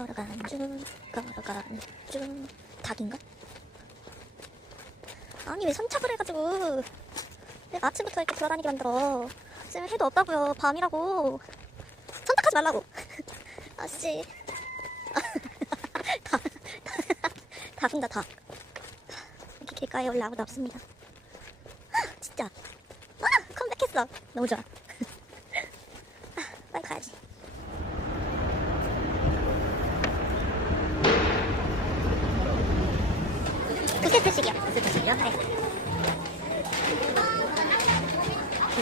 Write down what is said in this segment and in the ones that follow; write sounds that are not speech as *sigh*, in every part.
걸어가는 중 걸어가는 중 닭인가? 아니 왜 선착을 해가지고. 왜 아침부터 이렇게 돌아다니게 만들어? 쌤 해도 없다고요 밤이라고. 선택하지 말라고. *laughs* 아씨. 닭, 닭, 닭입니다. 닭 여기 길가에 원래 아무도 없습니다. 아, 진짜. 아 컴백했어. 너무 좋아. *laughs* 아, 빨리 가야지 세트씩이요 두 세트씩이요? 네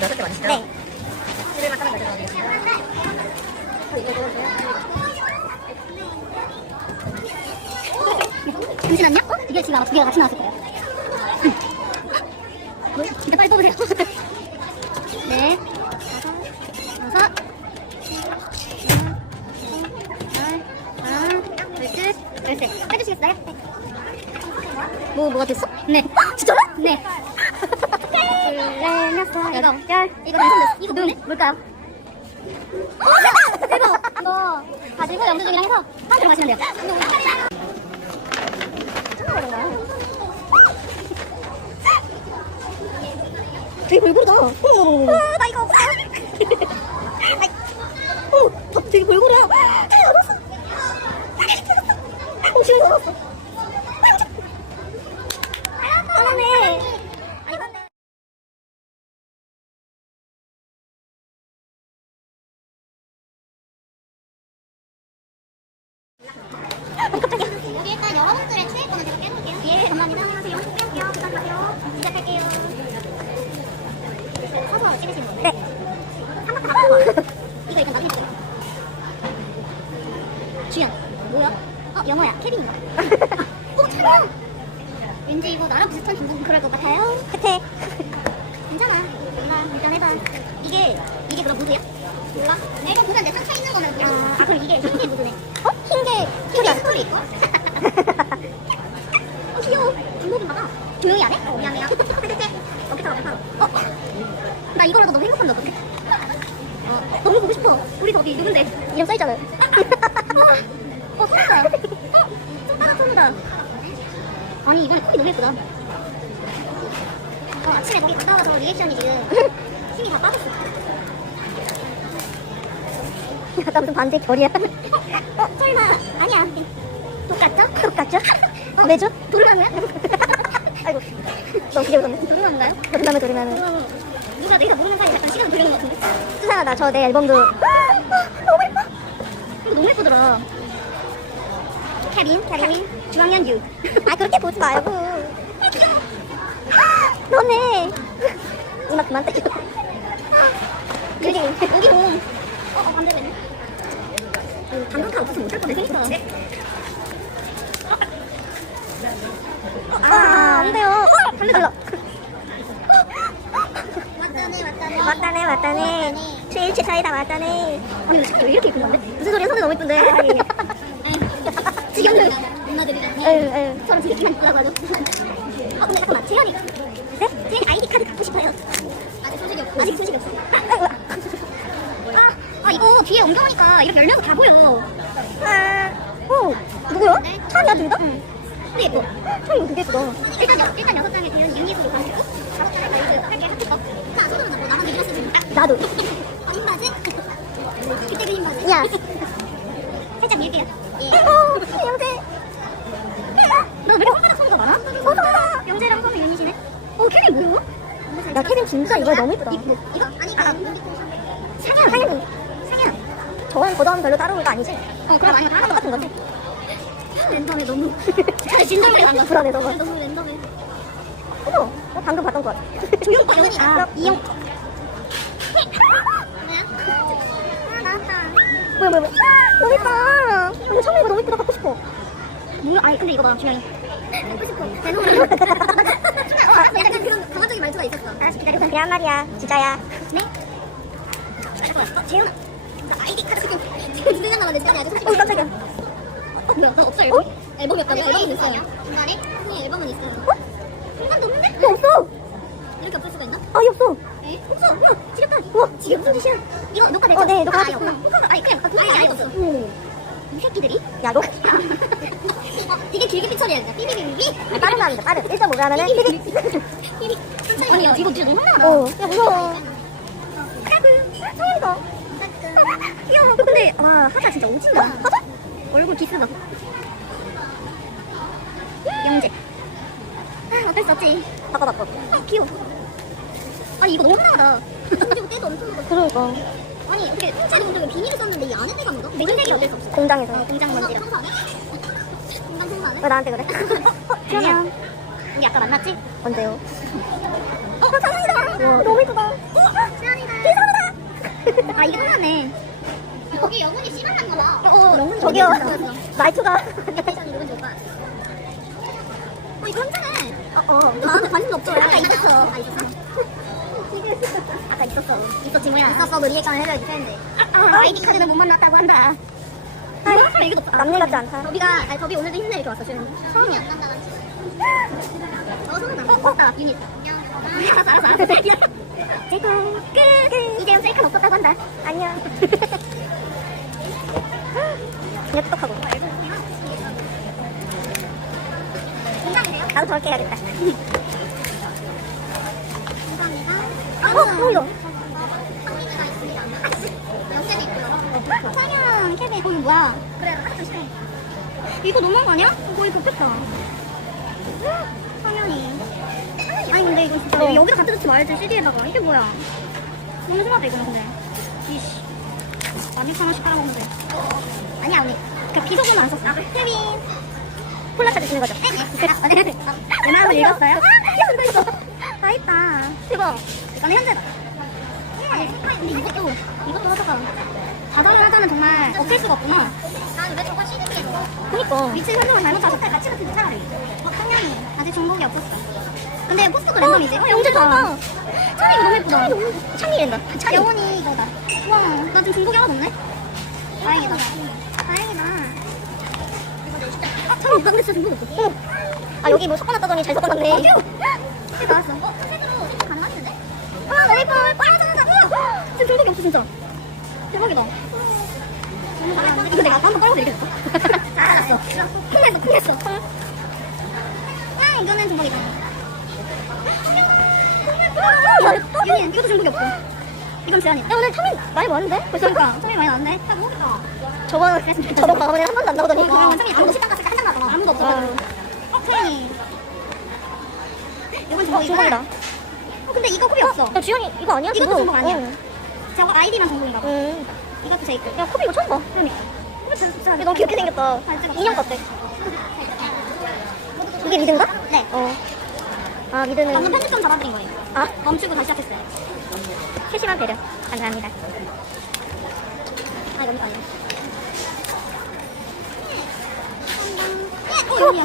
여섯 개 맞으시죠? 네. 11만 4천 가져가겠습니다. 잠시만요. 어? 이게 지금 아마 두 개가 같이 나왔을 거예요. 뭐? 이제 빨리 뽑으세요. *laughs* 네. 뭐, 뭐가 됐어? 네. 진짜로? 네. 열. 이거 당첨됐어. 이거 뭐네? 뭘까요? 어, 대박! 이거 가지고 영수증이랑 해서 하나 들어가시면 돼요. 되게 골고루다. 어머, 나 이거 없어. 어, 저 되게 골고루야. 어, 지금 얻었어. 잘하네. 아, 이건데. 여기 일단 여러분들의 추위권을 제가 깨볼게요. 예, 감사합니다. 안녕하세요. 영수 빼올게요. 부탁드려요. 시작할게요. 서서 찍으시는 건데? 네. 한바탕 하고 이거 일단 나중에 찍어요. 주연, 뭐야? 어, 영어야. 케빈인가? 어, 촬영! 왠지 이거 나랑 비슷한 기분 그럴 것 같아요. 끝에. 괜찮아. 몰라. 일단 해봐. 이게, 이게 그럼 모드야? 몰라. 내가 보다 내 상처 있는 거면 몰라. 아, 그럼 이게 흰게 모드네. 어? 흰게 스토리 스토리 있고? *laughs* 어, 귀여워. 중국인가 봐. 조용히 안 해? 어, 미안해요. 어깨 타고, 어깨 타고. 어? 나 이거라도 너무 행복한데, 어떡해? 어, 너무 보고 싶어. 우리 저기 누군데? 이름 써있잖아요. 너무 예쁘다. 어, 아침에 거기 갔다 와서 리액션이 지금 *laughs* 힘이 다 빠졌어. *laughs* 나 무슨 반대 결이야. *laughs* 어, 설마. 아니야. 똑같죠? 똑같죠? 왜죠? 도르마무야? 아이고. 너무 기대 웃었네. 도르마무인가요? 도리나무 도리나무. 어, 누가 내가 모르는 사이에 약간 시간 돌리는 것 같은데? 수상하다. 저내 앨범도. *gasps* 너무 예뻐. 이거 너무 예쁘더라. 케빈, 케빈, 주황연 유. 아 그렇게 보지 말고. 너네. 이마 그만 떼줘. 여기, 여기 뭐. 어, 어, 반대 되네. 당근카 없어서 못할 뻔 했어. 네. 아, 안 돼요. 달려 달려. 왔다네, 왔다네. 맞다네. 최일치 차이다 맞다네. 아니, 왜 이렇게 예쁜 건데? 무슨 소리야 손이 너무 예쁜데. *laughs* 아니. 지경들. 누나들이랑. 에휴 에휴. 저랑 되게만 이쁘다고 하죠. 어, 근데 잠깐만. 재현이. 네? 재현이 아이디 카드 갖고 싶어요. 아직 소식이 없어. 아직 소식이 없어. 아, 아, 이거 뒤에 옮겨오니까 이렇게 열려서 다 보여. 아, 오 누구야? 찬이야 둘 다? 응. 근데 예뻐. 찬이 이거 되게 예쁘다. 일단, 여, 일단 여섯 장에 대한 유닛으로 가지고 다섯 장에 나이트 할게 어? 나 손으로 잡고 나만 이렇게 쓰지 나도. 힘 바지? 그때 그림 바지? 야. *laughs* 살짝 밀게요 예. 오 영재. 너왜 이렇게 손가락 소리가 많아? 소송아. 영재랑 선우 유닛이네 어 케빈 뭐야? 야 케빈 진짜 이거 너무 예쁘다. 이거? 이거? 아니 그 상현. 상현이. 상현 저건 고전 별로 따로 온거 아니지? 어 그럼 아니야 하나 똑같은 거지? 랜덤에 너무 *laughs* 진정을 한다 불안해 저거. 너무 랜덤해 어머, 어, 방금 봤던 거 같아. *laughs* 조용 발언이 아 이용 아. 뭐야 뭐야 뭐야. 너무 예뻐. 근데 처음에 이거 너무 예쁘다 갖고 싶어. 뭐야? 아니 근데 이거 봐 주영이 갖고 싶어 죄송해요 어, 알았어 약간 그런 강화적인 말투가 있었어 알았어 기다려 그냥 말이야. 진짜야. 네? 어, 재현아 나 아이디 카드 지금 지금 두 시간 남았는데 시간이 아직 30분 어 깜짝이야. 어 뭐야 너 없어 앨범? 앨범이 없다고? 앨범은 있어요 중간에? 네 앨범은 있어요 중간도 없는데? 뭐 없어. 이렇게 없을 수가 있나? 아니 없어. 에? 없어 우와 지겹다 우와 지금 무슨 짓이야 이거 녹화 됐죠? 어, 네, 녹화 아, 아예? 녹화가 아니 그냥 아예 없어 응. 이 새끼들이? 야, 너. *laughs* 어, 되게 길게 삐처리해야 돼. 삐비비비. 아, 빠른 마음이다, 빠른. 1.5배 하면은. 삐비. 아니, 야, 이거 진짜 너무 화나다. 어, 야, 무서워. 처음이다. 귀여워. 근데, 와, 하자 진짜 오진다. 하자? 얼굴 기스다. 영재. 아, 어쩔 수 없지. 바꿔, 바꿔. 아, 귀여워. 아니, 이거 너무 화나다. 그리고 때도 엄청 묻어. 그러니까. 아니, 어떻게 통째로 본 적에 비닐을 썼는데 이 안에 때가 묻어? 내색이 어쩔 수 없어. 공장에서. 어, 공장 먼지라. 공장 청소하네? 왜 나한테 그래? *laughs* 안녕. 우리 아까 만났지? 언제요? 어, 사랑이다. 우와, 너무 예쁘다. 수연이다. 대상이다. 아, 이게 끝났네. 여기 영훈이 씨발난 거 봐. 어, 영훈이 저기요. 영훈이 말투가. 패션이 누군지 오빠. 어, 이거 괜찮네. 어, 어. 나한테 관심도 없죠? 아까 있었어. 아, 있었어? 아까 있었어. 있었지, 뭐야. 있었어. 너 리액션을 해줘야지, 팬데. 아, 아, 아이디 카드는 못 만났다고 한다. 아, 이거 높다. 남일 같지 않다. 더비가, 아니, 더비 오늘도 힘내 이렇게 왔어, 지금. 처음이 안 난다, 난 지금. 어, 소문나. 어, 맞다. 유닛. 알았어, 알았어, 알았어. 제고 끝. 이재영 셀카 못 썼다고 한다. 안녕. *laughs* 그냥 똑똑하고. 공장이세요? 나도 저렇게 해야겠다. *laughs* 어, 뭐야? 상현, 케빈, 거기 뭐야? 그래, 하나 조심해. 이거 너무한 거 아니야? 거의 좋겠다. 상현이. 아니, 근데 이거 진짜 어. 여기다 갖다 놓지 말지, CD에다가. 이게 뭐야? 너무 심하다, 이거는 근데. 이씨. 많이 하나씩 깔아먹는데. 아니야, 언니. 그 비속어만 안 썼어. 아, 케빈. 콜라차 드시는 거죠? 네, 네. 아, 네. 내 마음을 읽었어요? 아, 이거 이거. 다 있다. 대박. 이거는 현재다. 아니, 근데 이것도, 이것도 하다가. 자살을 하자는 정말 없앨 수가 없구나. 아, 왜 저거 시드게 그니까. 위치 설정을 잘못하고 색깔 같이 같은데 차라리. 어, 성향이 아직 정복이 없었어. 근데 포스터도 랜덤이지. 어, 영재다. 차이 너무 예쁘다. 창의된다. 창의. 영원히 이거다. 와, 나 지금 중복이 하나도 없네. 다행이다. 다행이다. 아, 참, 나 근데 진짜 중복 없어. 어. 아, 여기 뭐 섞어놨다더니 잘 섞어놨네. 새 나왔어. 어, 색으로 색깔 가능하신데? 아, 너무 예뻐. 지금 중복이 없어, 진짜. 대박이다. 이거 내가 한번 깔아서 얘기했어. 잘했어. 콩냈어, 콩냈어. 야, 이거는 예쁘다. 유니는 이것도 중복이 없고. 이건 지안이. 야, 오늘 창의 많이 왔는데? 벌써 그러니까, 점이 많이 나왔네. 하고. 저번, 저번 과거에 한 번도 안 나오더니. 어, 점이 아무도 식당 갔을 때 한 장 나왔잖아. 아무도 없었거든. 어, 태연이. 이건 어. 중복이다. 어, 근데 이거 컵이 없어. 야, 주영이, 이거 아니야? 이것도? 중복 아니야. 응. 저거 아이디만 정보인가 봐. 응. 이것도 제이크. 야, 커피 이거 처음 봐. 그러니까. 이거 진짜 너무 귀엽게 생겼다. 인형 같아. 이게 미드인가? 네. 어. 아, 방금 미드는. 편집점 잡아드린 거예요. 아, 멈추고 다시 시작했어요. 세심한 배려. 감사합니다. 아, 이거 아니야. 어, *laughs* 여기야.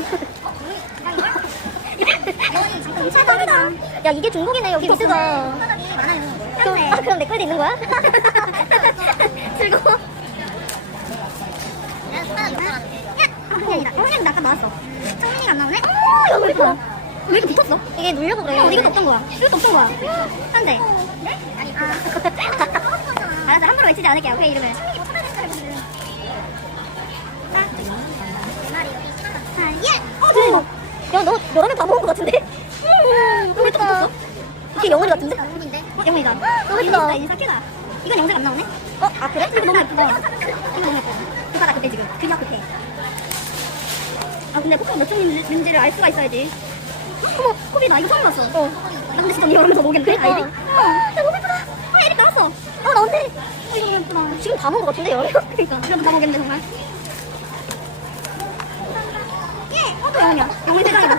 여기 잠깐 차단이다. 야, 이게 중국이네, 여기 미드가. 많아요. 그럼, 아, 그럼 내 거에도 있는 거야? *laughs* 즐거워. 야, 형님 아까 나왔어. 청민이가 안 나오네? 어, 여기 예뻐. 왜 이렇게 붙었어? 이게 눌려서 그래. 어, 이것도 없던 거야. 이것도 없던 거야. 현재. 네? 아니, 아. 알았어, 함부로 외치지 않을게요. 그 이름을. 못 시간 아, 예! 어. 야, 너명다 먹은 거 같은데? 음, 왜또 붙었어? 이게 영혼이 같은데? 어, 영훈이다. 너무 예쁘다. 인사 큐다. 이건 영재가 안 나오네? 어, 아, 그래? 이거 너무 예쁘다. 이거 너무 예뻐. 그거다 그때 지금. 그녀 그때. 아 근데 포토가 몇 종인지를 알 수가 있어야지. 어머, 코비 나 이거 처음 봤어. 어. 나 근데 진짜 이러면서 모르겠는데? 그러니까. 아이디? 어. 야, 너무 예쁘다. 아, 에릭 나왔어. 어, 나온대. 어, 이거 너무 예쁘다. 지금 다 먹은 거 같은데, 명? 그니까. 이러면 다 모르겠네, 정말. 예! 어, 또 영훈이야. 영훈이 세상이다.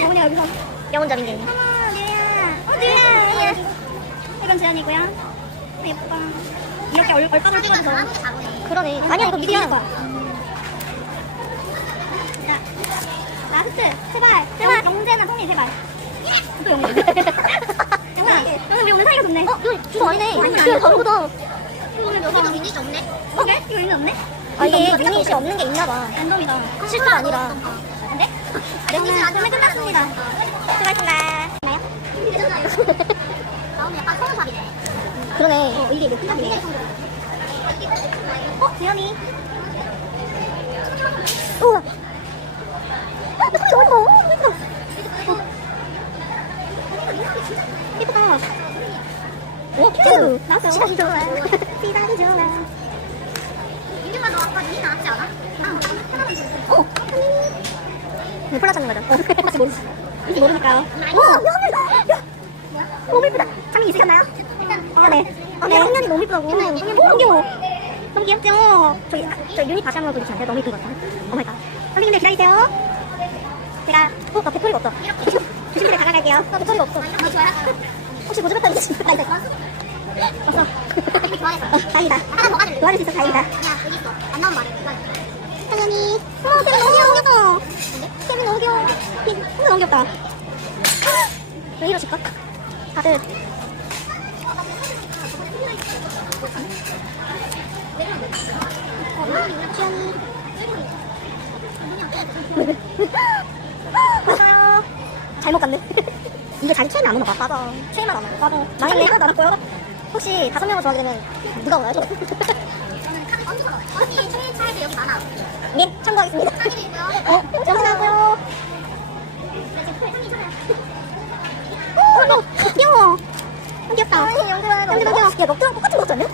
영훈이가 여기서. 영혼 잡인 게. 어머, 류야. 어, 류야. 이건 재현이고요. 아, 예쁘다. 이렇게 얼, 얼빵을 찍어줘서. 그러네. 아니야, 이거 미드야. 자, 라스트 제발 제발 영재나 성민 제발 또 영재 영아 영아 우리 오늘 사이가 좋네 어, 이거 주소 아니네. 아니, 이거. 이거 오늘 여기가 유닛이 없네 어? 그래? 이거 유닛 없네? 아, 이게 유닛이 없는 게 있나 봐. 랜덤이다 실수가 아니라. 네? 네 오늘 오늘 끝났습니다 수고하셨습니다. *laughs* 나오면 약간 서울밥이네 그러네. 어 이게 몇 분이네 어? 재현이 우와. 아, 나 너무 예뻐. 너무 예뻐. 예쁘다. 오, 큐. 나왔어요. 시각이 좋아. 시각이 좋아. 민주가 너 아까 니 나왔지 않아? 어, 네, 폴라 찾는 거죠. 어, 혹시 모르, 혹시 모르니까요. 와, 야, 야, 야, 너무 예쁘다. 장미 있으셨나요? 아, 네. 아, 네, 성년이 너무 예쁘다고. 오, 너무 귀여워. 너무 귀엽죠? 저기, 저 유닛 다시 한번 보여주시면 돼요? 너무 예쁜 것 같아요. 오 마이 갓. 선생님들 기다리세요. 제가, 어, 나 배터리가 없어. 조심히 다가갈게요. 나 배터리가 없어. 혹시 보조 배터리 계신가요? 나 있어. 없어. 어, 다행이다. 도와줄 수 있어, 다행이다. 당연히. 어, 케빈 너무 귀여워. 케빈 너무 귀여워. 케빈 너무 귀엽다. 왜 이러실까? 귀여니. 맞아요. *laughs* 잘못 갔네. *laughs* 이게 자기 취하면 안 오나 봐. 맞아. 취하면 안 와. 맞아. 망했네. 나왔고요. 혹시 다섯 명을 좋아하게 되면 누가 오나요? *laughs* 저는 카드 언니 언니 출차에서 여기 많아. 네, 참고하겠습니다. 카드도 있고요. 어, 감사하고요. 어, 너 귀여워. 아, 귀엽다. 연주가 너무 귀여워. 야, 넉두랑 똑같은 거 같지 않냐?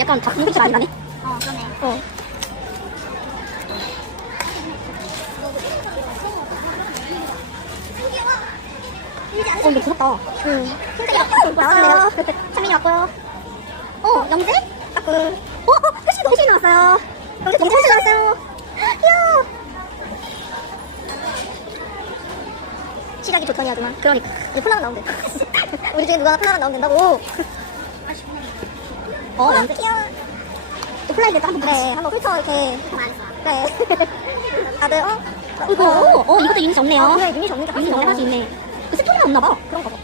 약간 다 눈빛이 많이 나네. 어, 그러네. 어. 어, 근데 부럽다. 응. 흰색이 나왔네요. 창민이 왔고요. 어, 영재? 따끔. 어, 어, 혜진이 너무 혜진이 나왔어요. 영재 너무 혜진이 나왔어요. 귀여워. 시각이 좋더니 하지만. 그러니까. 이제 폴라가 나온대. *laughs* 우리 중에 누가 폴라가 나오면 된다고. 어, 영재 귀여워. 또또 한번 그래. 한번 훑어, 이렇게. 그래. 다들, 어? 어, 이거, 어, 어, 이것도 유닛이 없네요. 아, 그래, 유닛이 없는 게 유닛 없는 할수 있네. 그 스토리가 없나 봐. 그런가 봐.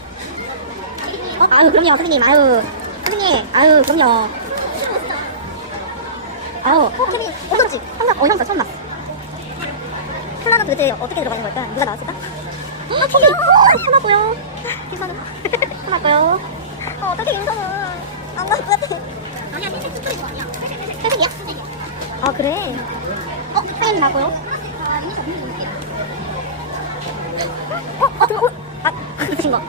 어, 아유, 그럼요, 선생님. 아유, 선생님. 아유, 그럼요. 아유, 어, 케빈, 어쩐지. 한번, 어, 형사 처음 봤어. 콜라는 도대체 어떻게 들어가는 걸까? 누가 나왔을까? 아, 케빈! 어, 참았고요. 김선우. 참았고요. 어, 어떻게 윤선우. 안 나올 것 같아. 아니야, 흰색 거 아니야. 회색이야? 아, 그래. 어, 사연이 나고요. 아. 어, 어, 어, 아, 그친 거.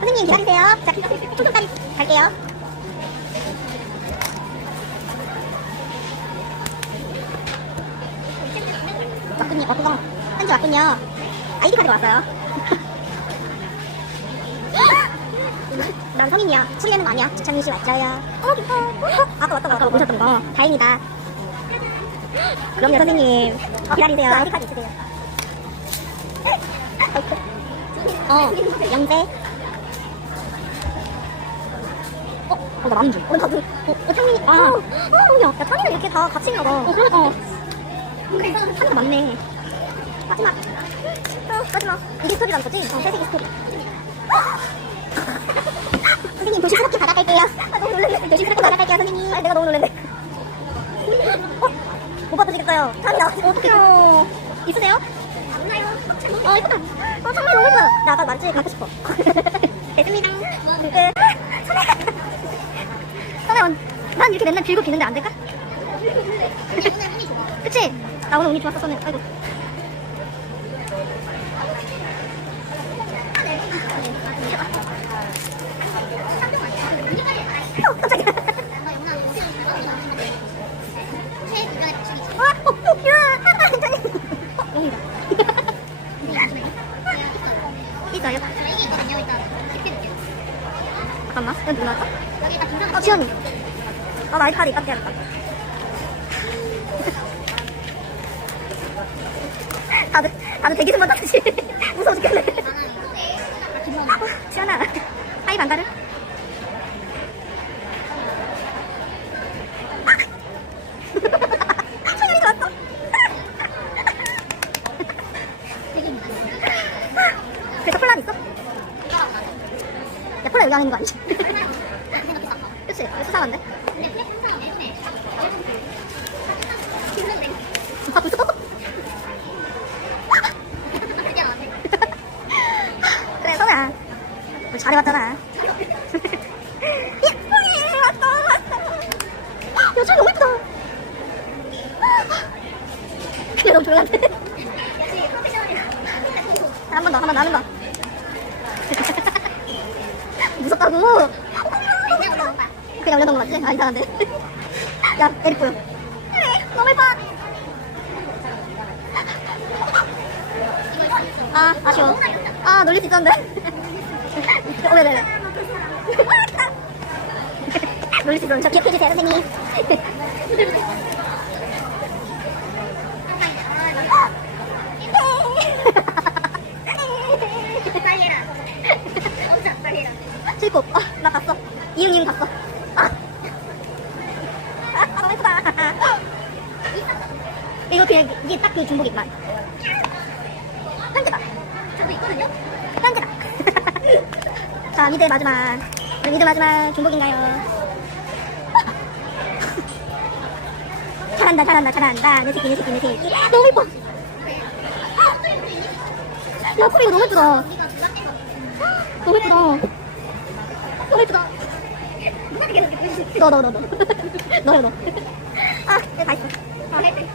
선생님 기다리세요. 자, 조금까지 갈게요. 왔군요, 왔구나. 한지 왔군요. 아이디 카드 왔어요. 난 성인이야. 소리 내는 거 아니야. 주창민 씨 맞아요. 어. 어, 아까 왔던 거, 아까 보셨던 거. 다행이다. 그럼요, 선생님. 어, 기다리세요. 아이디 카드 있으세요. 어, 영재. 어, 어, 나 줄. 어, 나도. 어, 어, 창민이. 아, 어, 어, 야, 야, 창민이 이렇게 다 같이 봐. 어, 그러니까. 창민이 맞네. 마지막. 어, 마지막. 이게 스토리란 거지? 어, 새색이 스토리. *laughs* 선생님, 조심스럽게 받아갈게요. 아, 너무 놀랐네. 조심스럽게 받아갈게요, 선생님. 아, 내가 너무 놀랐네. 어, 못 받으시겠어요. 창이 나왔어. 어떡해요. 있으세요? 어, 예쁘다. 어, 정말 너무 예뻐. 나 아까 만지 갖고 싶어. *laughs* 됐습니다. 네. 선혜원, 난 이렇게 맨날 빌고 비는데 안 될까? *laughs* 그치? 나 오늘 운이 좋았어, 선혜. 아이고. 어, 깜짝이야. 어, 어, 어, 야, 아, 괜찮니? 어, 용이다. 있어요? 잠깐만, 여기 누구 나왔어? 어, 지연이. 아, 나 아이카드 이따 해야겠다. 다들, 다들 대기 좀 받았지. 무서워 죽겠네. 지연아, 하이 반가르. 소연이 좋았어. 그래서 콜라 있어? 야, 콜라 여기 안에 있는 거 아니지? 그치? 이거 수상한데? 아, 벌써? 그래, 선아. 우리 잘해봤잖아. 예쁘게 *laughs* 왔어. 야, 저 너무 예쁘다. 너무 조용한데. 한 번 더, 한 번 더, 한 번 더. *laughs* 무섭다고. 그냥 올려놓은 거 맞지? 아, 이상한데. *laughs* 야, 에릭 보여. 너무 예뻐. 아, 아쉬워. 아, 놀릴 수 있었는데. 어, 네네네. 놀릴 수 있었는데. 저 기억해주세요, 선생님. 빨리 해라. 엄청 빨리 해라. 슬퍼. 아, 나 갔어. 이응 이응 갔어. 아. 아, 너무 예쁘다. 이거 그냥 이게 딱 그 중복이구만. 현재다. 저도 있거든요. 현재다. 자, 미드 마지막. 우리 미드 마지막 중복인가요? 잘한다, 잘한다, 잘한다. 내 새끼, 내 새끼, 내 새끼. 너무 예뻐. 야, 코리 이거 너무 예쁘다. 너무 예쁘다. 너무 예쁘다. 너, 너, 너, 너. 너요, 너. 아, 내가 다 있어. 아, 네.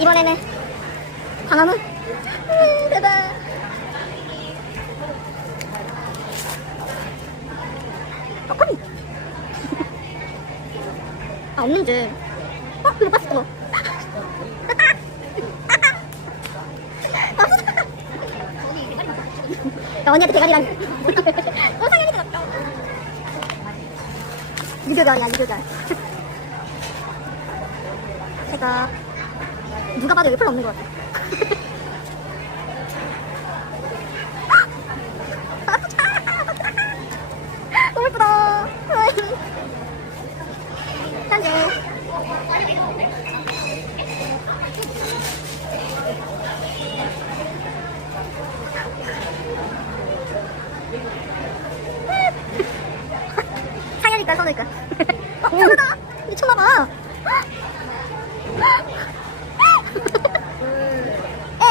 이번에는 광화문? 음. 어, 커미. 아, *laughs* 없는 줄. 어, 이거 봤어. 야, *laughs* 언니한테 대가리라니. *laughs* 어, 상현이 들었다. 유교결이야, 유교결. 제가 누가 봐도 여기 별로 없는 것 같아. 너무 예쁘다. 현재. *laughs* 상현이 딸 써니까. *laughs* 어, 편하다. 미쳤나봐. 에.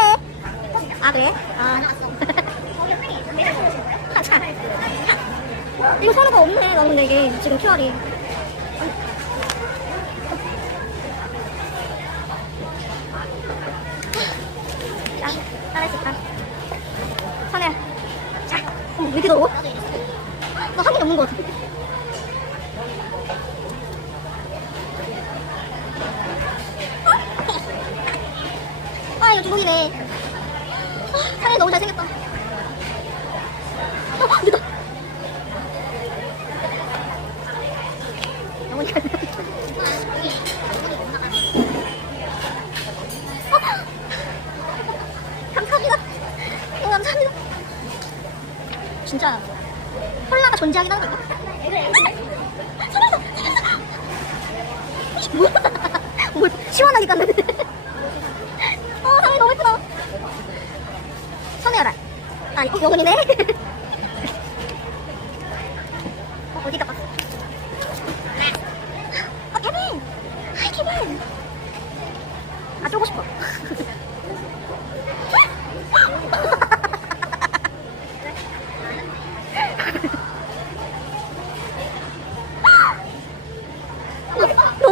아, 그래? 아. *laughs* 아, 참. 이거 서로가 없네. 나는 근데 이게 지금 QR이.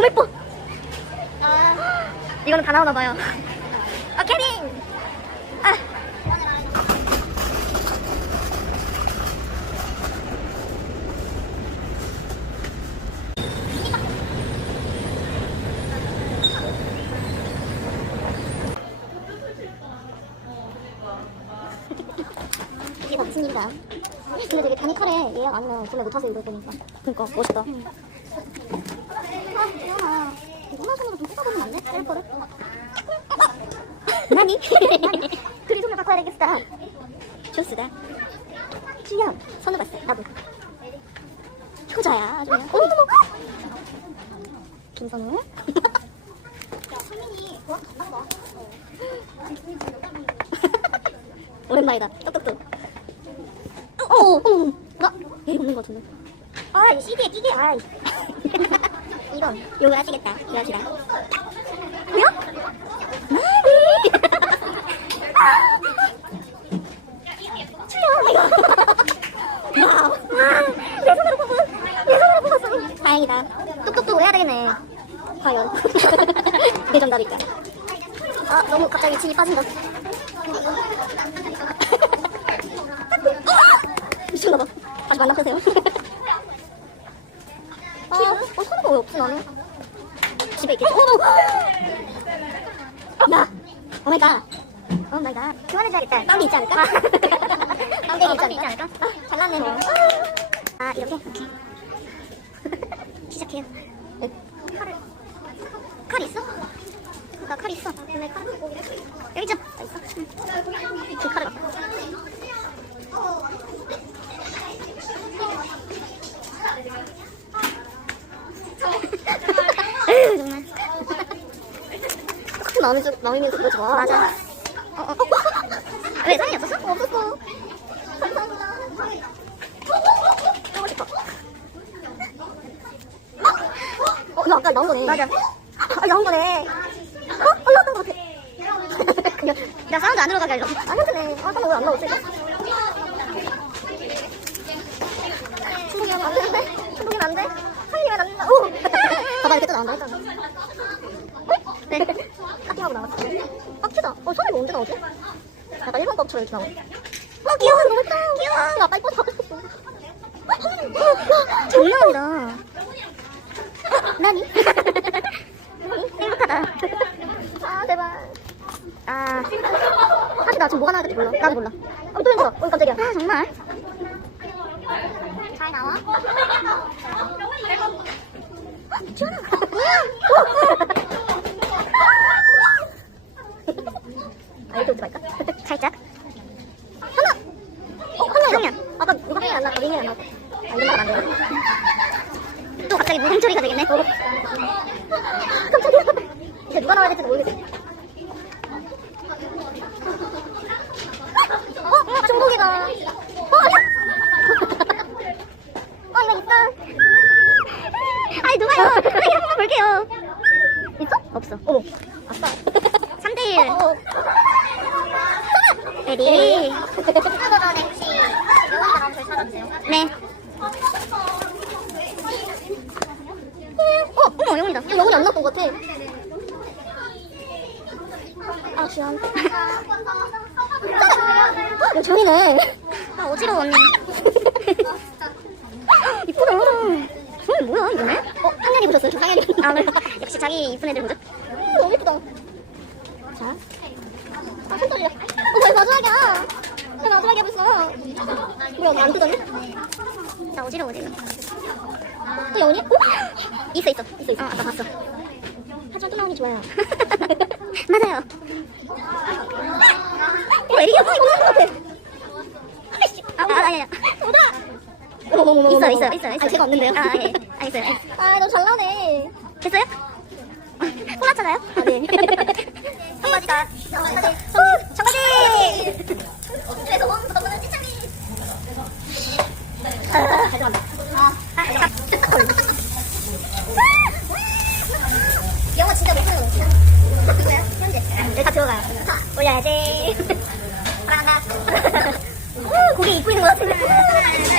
500번! 아. 이거는 다 나오나봐요. 아, 캐링! 아. 이게 무슨 일이야? 근데 되게 단이 칼에 예약 안 하면 구매 못하세요 이럴 거니까 그니까 멋있다 주연, 선우 봤어. 나도. 효자야, 아주 그냥. 어머머머! 김선우? *laughs* 오랜만이다. 똑똑똑. 어, 어, 어, 나, 얘 없는 것 같은데. *laughs* 아, 이 CD에 끼게, 아. 이건, 요거 하시겠다. 이거 합시다. 뭐야? 이거 해야 되겠네. 과연. *laughs* 그게 정답일까? 아, 너무 갑자기 침이 빠진다. *laughs* 미쳤나봐. 다시 만나보세요. *laughs* 아, 어, 사람가 왜 없어, 나는? 집에 있겠지? 어, 어, 어! 아, 나! 어메, 나! 어, 나, 나. 교환해줘야겠다. 빵이 있지 않을까? 빵이 있지 않을까? 아, 잘났네, 너. 아, 이렇게? 시작해요. 나칼 있어. 내 칼. 여기 있죠? 나 있어. 응. 그 칼을. 에휴, 정말. 커피 마음에 좀, 마음에 그거 좋아. 맞아. 어, 어, 어. 왜 상이 없었어? 감사합니다. 하고 싶어. 어, 나 아까 나온 거네. 맞아. 아, 나온 거네. 어? 올라왔던 거 같아. 그냥, 나 사운드 안 들어가게 하려고. 안 했네. 아, 사운드 왜안 나오지? 충분히면 안 되는데? 충분히면 안 돼? 상이면 안 된다. 오! *laughs* 봐봐, 이렇게 또 나온다 했잖아. 네. 카팅하고 나왔어. 아, 큐다. 어, 손이 언제 나오지? 약간 일본 껌처럼 이렇게 나오네. 어, 귀여워. 너무 예쁘다. 귀여워. 야, 아빠 이뻐서 하고 싶어. 어, 장난 아니다. *laughs* 나니? 행복하다. 아, 제발. 아, 나 지금 뭐가 나올지 몰라. 나도 몰라. 어, 또 힘들어. 어, 깜짝이야. 아, 정말? 잘 나와? 지원아. *laughs* 아, 이렇게 웃지 말까? 살짝. 하나! 어, 한 명이야. 아까 누가 한 명이 안 나왔다. 민이 안 나왔다. 아, 이런 말안 돼. 또 갑자기 무슨 소리가 되겠네? 어. 깜짝이야. *laughs* 이제 누가 나와야 될지도 모르겠어. 어? 중복이다. 어. 어, 이거 있다. 아니, 누가요? 아니, 한번 볼게요. 있어? 없어. 어머. 아싸. 3대1. 어, 어. 레디. 사줬어요? 네. 어, 어머, 영훈이다. 야, 영훈이 안 나온 것 같아. 아, 지원. *laughs* 어, 조이네. 아, 어지러워, 언니. *laughs* 이쁘다. 저게 뭐야, 이거네? 어, 상현이 보셨어요? 저 상현이. 아, 그래. 역시 자기 이쁜 애들 보죠? 음, 너무 이쁘다. 자. 아, 손 떨려. 어, 왜 마지막이야? 왜 마지막이야, 벌써? 뭐야, 너안 뜯었네? 나 어지러워, 지금. 또 영훈이? 어? 있어, 있어. 있어, 있어. 아, 아까 봤어. 하지만 또 나오니 좋아요. *laughs* 맞아요. 어, 뭐 이거 나온 것 같아. 아이씨. 아, 아, 아니. 오다! 어머머머머. 있어, 있어, 있어. 아, 제가 없는데요? 아, 예. 아, 있어요. 아, 너 잘나네. 됐어요? 혼났잖아요? 아, 네. 청바지다. 청바지. 청바지! 그래서 너무 찌창이. 아, 죄송합니다. 아, 아, 영어 진짜 못 쓰는 거 진짜. 누구야? 현재. 다 들어가요. 자, 올려야지. 우, 고개 입고 있는 것 같은데. 하나, 둘, 셋.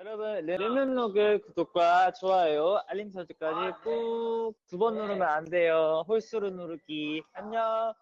여러분 르면록을 구독과 좋아요 알림 설정까지 꾹두번 누르면 안 돼요 홀수로 누르기 안녕